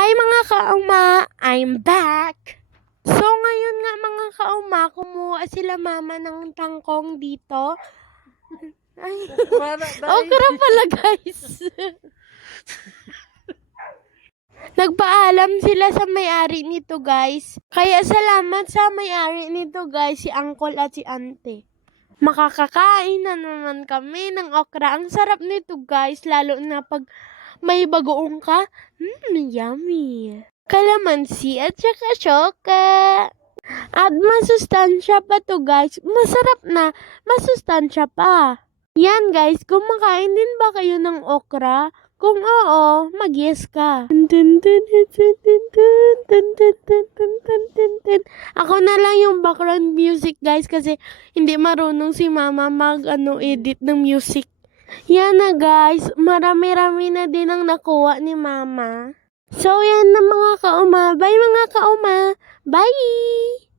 Hi mga kauma! I'm back! So ngayon nga mga kauma, kumuha sila mama ng tangkong dito. Ay, okra pala guys. Nagpaalam sila sa may-ari nito guys. Kaya salamat sa may-ari nito guys, si uncle at si ante. Makakakain na naman kami ng okra. Ang sarap nito guys, lalo na pag may bagoong ka? Mmm, yummy. Kalamansi at saka syoka. At masustansya pa to guys. Masarap na. Masustansya pa. Yan guys, kumakain din ba kayo ng okra? Kung oo, mag-yes ka. Ako na lang yung background music guys kasi hindi marunong si mama mag ano edit ng music. Yan na guys, marami-rami na din ang nakuha ni mama. So yan na mga kauma. Bye mga kauma. Bye!